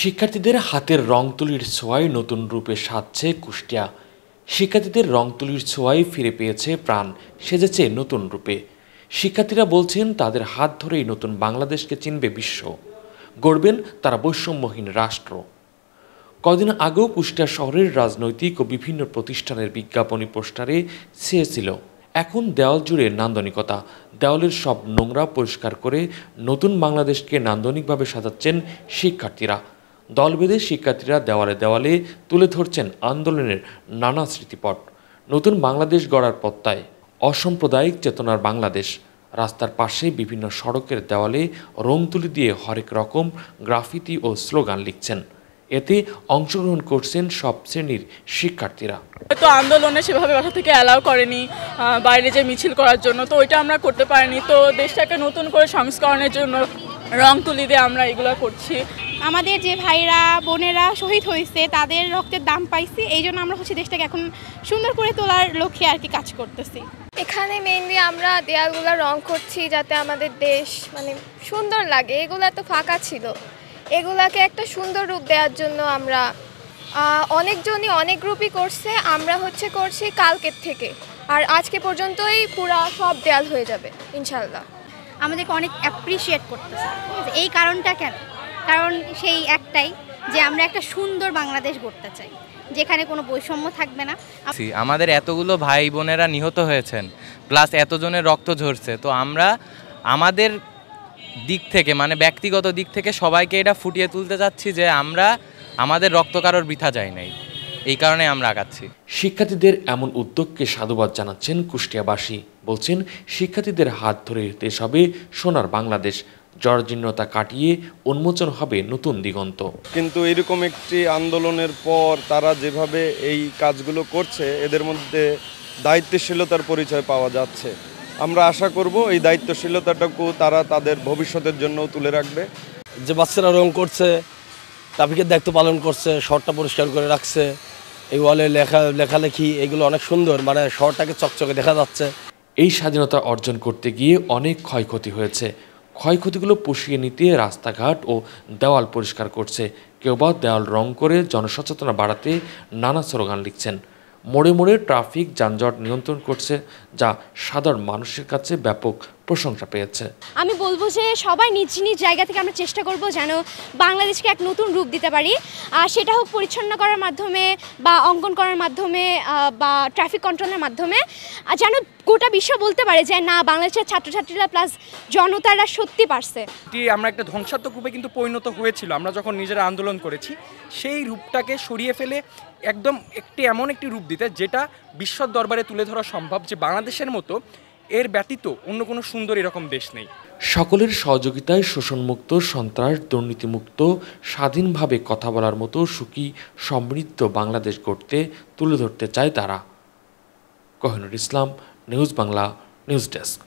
শিক্ষার্থীদের হাতের রং তুলির ছোঁয়ায় নতুন রূপে সাজছে কুষ্টিয়া। শিক্ষার্থীদের রং তুলির ছোঁয়ায় ফিরে পেয়েছে প্রাণ, সেজেছে নতুন রূপে। শিক্ষার্থীরা বলছেন তাদের হাত ধরেই নতুন বাংলাদেশকে চিনবে বিশ্ব, গড়বেন তারা বৈষম্যহীন রাষ্ট্র। কদিন আগেও কুষ্টিয়া শহরের রাজনৈতিক ও বিভিন্ন প্রতিষ্ঠানের বিজ্ঞাপনী পোস্টারে ছেয়েছিল এখন দেওয়াল জুড়ে নান্দনিকতা। দেওয়ালের সব নোংরা পরিষ্কার করে নতুন বাংলাদেশকে নান্দনিকভাবে সাজাচ্ছেন শিক্ষার্থীরা। দল বেঁধে শিক্ষার্থীরা দেওয়ালে দেওয়ালে তুলে ধরছেন আন্দোলনের নানা স্মৃতিপট। নতুন বাংলাদেশ গড়ার পথটায় অসাম্প্রদায়িক চেতনার বাংলাদেশ। রাস্তার পাশে বিভিন্ন সড়কের দেওয়ালে রং তুলি দিয়ে হরেক রকম গ্রাফিতি ও স্লোগান লিখছেন। এতে অংশগ্রহণ করছেন সব শ্রেণীর শিক্ষার্থীরা। তো আন্দোলনে সেভাবে বাসা থেকে অ্যালাউ করেনি বাইরে যে মিছিল করার জন্য, তো ওইটা আমরা করতে পারিনি। তো দেশটাকে নতুন করে সংস্করণের জন্য রং তুলি দিয়ে আমরা এগুলো করছি। আমাদের যে ভাইরা বোনেরা শহীদ হয়েছে তাদের রক্তের দাম পাইছি, এই জন্য আমরা দেশটাকে এখন সুন্দর করে তোলার লক্ষ্যে আর কি কাজ করতেছি। এখানে মেইনলি আমরা দেয়ালগুলো রং করছি যাতে আমাদের দেশ সুন্দর লাগে। এগুলা তো ফাঁকা ছিল, এগুলাকে একটা সুন্দর রূপ দেওয়ার জন্য আমরা অনেকজনই অনেক গ্রুপই করছে। আমরা করছি কালকের থেকে, আর আজকে পর্যন্তই পুরা সব দেয়াল হয়ে যাবে ইনশাল্লাহ। আমাদেরকে অনেক অ্যাপ্রিসিয়েট করতেছে। এই কারণটা কেন? কারণ সেই একটাই যে আমরা একটা সুন্দর বাংলাদেশ গড়তে চাই, যেখানে কোনো বৈষম্য থাকবে না। আমাদের এতগুলো ভাই বোনেরা নিহত হয়েছেন, প্লাস এতজনের রক্ত ঝরছে, তো আমরা আমাদের দিক থেকে ব্যক্তিগত দিক থেকে সবাইকে এটা ফুটিয়ে তুলতে চাচ্ছি যে আমরা আমাদের রক্ত কারোর বৃথা যায় নাই, এই কারণে আমরা আগাচ্ছি। শিক্ষার্থীদের এমন উদ্যোগকে সাধুবাদ জানাচ্ছেন কুষ্টিয়াবাসী। বলছেন শিক্ষার্থীদের হাত ধরে দেশ হবে সোনার বাংলাদেশ, জরাজীর্ণতা কাটিয়ে উন্মোচন হবে নতুন দিগন্ত। কিন্তু এরকম একটি আন্দোলনের পর তারা যেভাবে এই কাজগুলো করছে, এদের মধ্যে দায়িত্বশীলতার পরিচয় পাওয়া যাচ্ছে। আমরা আশা করব এই দায়িত্বশীলতাটাকে তারা তাদের ভবিষ্যতের জন্য তুলে রাখবে। যে বাচ্চারা রং করছে, ট্রাফিকের দায়িত্ব পালন করছে, শহরটা পরিষ্কার করে রাখছে, এই ওয়ালে লেখালেখি এগুলো অনেক সুন্দর, শহরটাকে চকচকে দেখা যাচ্ছে। এই স্বাধীনতা অর্জন করতে গিয়ে অনেক ক্ষয়ক্ষতি হয়েছে। ক্ষয়ক্ষতিগুলো পুষিয়ে নিতে রাস্তাঘাট ও দেওয়াল পরিষ্কার করছে, কেউ বা দেওয়াল রং করে জনসচেতনতা বাড়াতে নানা স্লোগান লিখছেন। মোড়ে মোড়ে ট্রাফিক যানজট নিয়ন্ত্রণ করছে, যা সাধারণ মানুষের কাছে ব্যাপক প্রশংসা পেয়েছে। আমি বলবো যে সবাই নিজ নিজ জায়গা থেকে আমরা চেষ্টা করব যেন বাংলাদেশকে এক নতুন রূপ দিতে পারি, আর সেটা হোক পরিচ্ছন্ন করার মাধ্যমে বা অঙ্কন করার মাধ্যমে বা ট্রাফিক কন্ট্রোলের মাধ্যমে, যেন গোটা বিশ্ব বলতে পারে যে না, বাংলাদেশের ছাত্রছাত্রীরা প্লাস জনতারা সত্যি পারছে। আমরা একটা ধ্বংসাত্মক রূপে কিন্তু পরিণত হয়েছিল আমরা যখন নিজেরা আন্দোলন করেছি, সেই রূপটাকে সরিয়ে ফেলে একদম এমন একটি রূপ দিতে যেটা বিশ্বর দরবারে তুলে ধরা সম্ভব যে বাংলাদেশের মতো এর ব্যতীত অন্য কোনো সুন্দর এরকম দেশ নেই। সকলের সহযোগিতায় শোষণমুক্ত, সন্ত্রাস, দুর্নীতিমুক্ত, স্বাধীনভাবে কথা বলার মতো সুখী সমৃদ্ধ বাংলাদেশ গড়তে তুলে ধরতে চায় তারা। কোহিনুর ইসলাম, নিউজ বাংলা, নিউজ ডেস্ক।